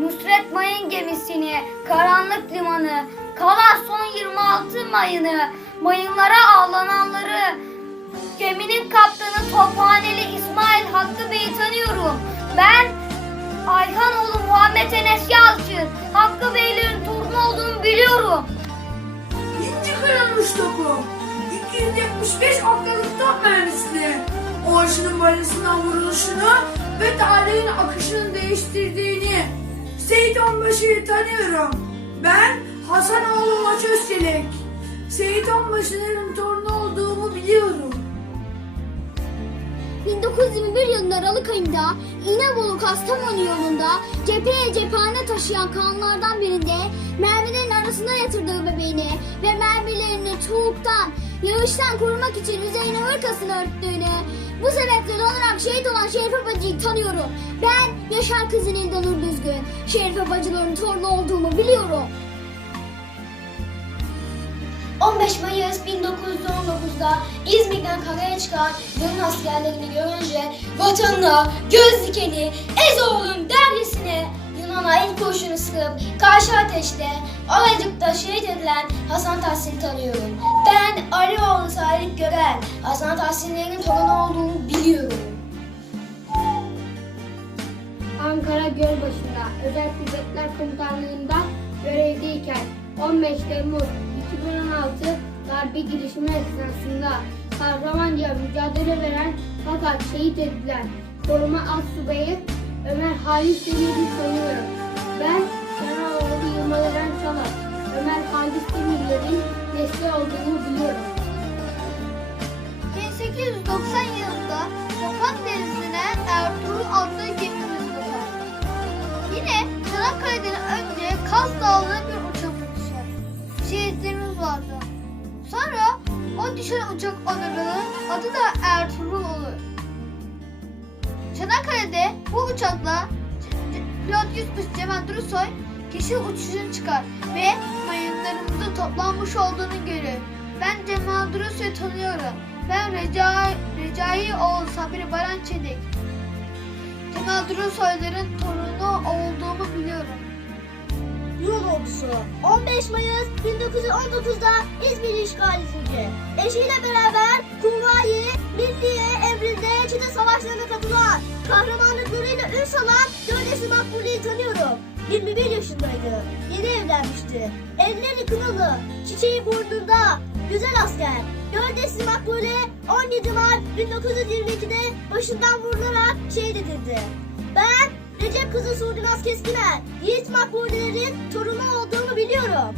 Nusret Mayın gemisini, karanlık limanı, kalan son 26 mayını, mayınlara ağlananları, geminin kaptanı Tophaneli İsmail Hakkı Bey'i tanıyorum. Ben Ayhanoğlu Muhammed Enes Yalçın, Hakkı Beylerin torunu olduğunu biliyorum. İnci kırılmış topu. 275 oktalık top mühendisliği. O aşının balesinden vuruluşunu ve tarihin akışını değiştirdiğini Seyit Onbaşı'yı tanıyorum. Ben Hasanoğlu Maç Özçelik. Seyit torunu olduğumu biliyorum. 1921 yılında Aralık ayında İnebolu Kastamonu yolunda cepheye cephane taşıyan kanlardan birinde mermilerin arasına yatırdığı bebeğini ve mermilerini soğuktan, yağıştan korumak için üzerine hırkasını örttüğünü, bu şehit olan Şerife Bacı'yı tanıyorum. Ben Yaşar Kızın Nur Düzgün, Şerife Bacıların torunu olduğumu biliyorum. 15 Mayıs 1919'da İzmir'den karaya çıkan Yunan askerlerini görünce vatanına göz dikeni Ezoğlu'nun dergisine Yunan'a ilk kurşunu sıkıp karşı ateşte Alacık'ta şehit edilen Hasan Tahsin'i tanıyorum. Ben Alioğlu Salih Görel, Hasan Tahsinlerin torunu olduğunu biliyorum. Ankara Gölbaşı'nda Özel Kuvvetler Komutanlığı'nda görevdeyken 15 Temmuz 2016 darbe girişimi esnasında kahramanca mücadele veren fakat şehit edilen koruma alt subayı Ömer Halis Demir'i tanıyorum. Ben Şenaloğlu Yılmazören Çalar, Ömer Halis Demir'lerin nesli olduğunu biliyorum. Kaz Dağı'na bir uçak düşer. Şehitlerimiz vardı. Sonra o düşen uçak onurunun adı da Ertuğrul olur. Çanakkale'de bu uçakla pilot Yüzbaşı Cemal Durusoy kişi uçuşunu çıkar ve mayınlarımızın toplanmış olduğunu görür. Ben Cemal Durusoy'u tanıyorum. Ben Recai, Recai oğlu Sabri Baran Çelik. Cemal Durusoy'ların torunu ordusu 15 Mayıs 1919'da İzmir işgal edildi. Eşiyle beraber Kuvayi Milliye emrinde çete savaşlarına katılan, kahramanlıklarıyla ün salan Gövdesi Makbule'yi tanıyorum. 21 yaşındaydı. Yeni evlenmişti. Elleri kınalı, çiçeği burnunda, güzel asker. Gövdesi Makbule 17 Mart 1922'de başından vurularak şehit edildi. Ben Kızı Surdunaz Keskiner, Yiğit Makbulelerin torunu olduğumu biliyorum.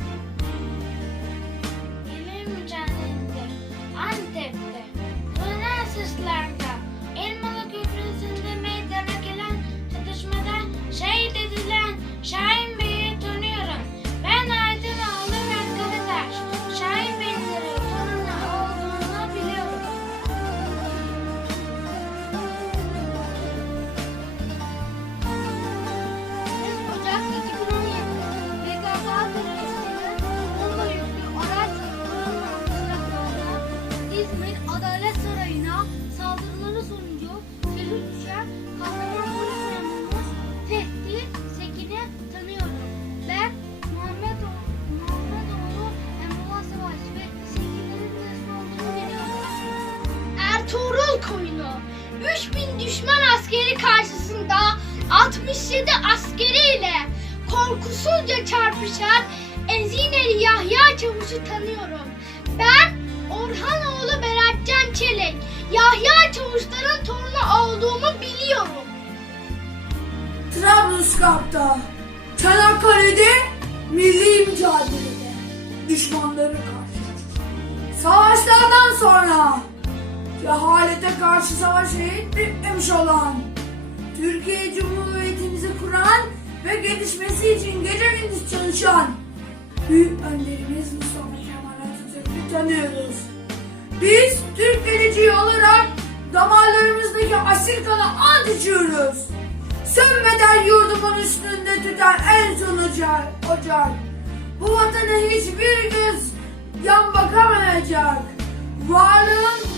Ertuğrul koyunu 3000 düşman askeri karşısında 67 askeriyle korkusuzca çarpışan Ezineli Yahya Çavuş'u tanıyorum. Ben Orhanoğlu Beratcan Çelik, Yahya Çavuşların torunu olduğumu biliyorum. Trablusgarp'ta, Çanakkale'de, milli mücadelede düşmanları karşı. Savaşlardan sonra cehalete karşı savaşı hiç olan Türkiye Cumhuriyetimizi kuran ve gelişmesi için gece gündüz çalışan büyük önderimiz Mustafa Kemal Atatürk'ü tanıyoruz. Biz Türk geleceği olarak damarlarımızdaki asil kanı ant içiyoruz. Sönmeden yurdumun üstünde tüten en son ocak. ocak. Bu vatana hiçbir göz yan bakamayacak. Varlığın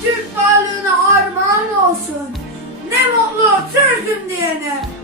Türk varlığına armağan olsun. Ne mutlu Türk'üm diyene.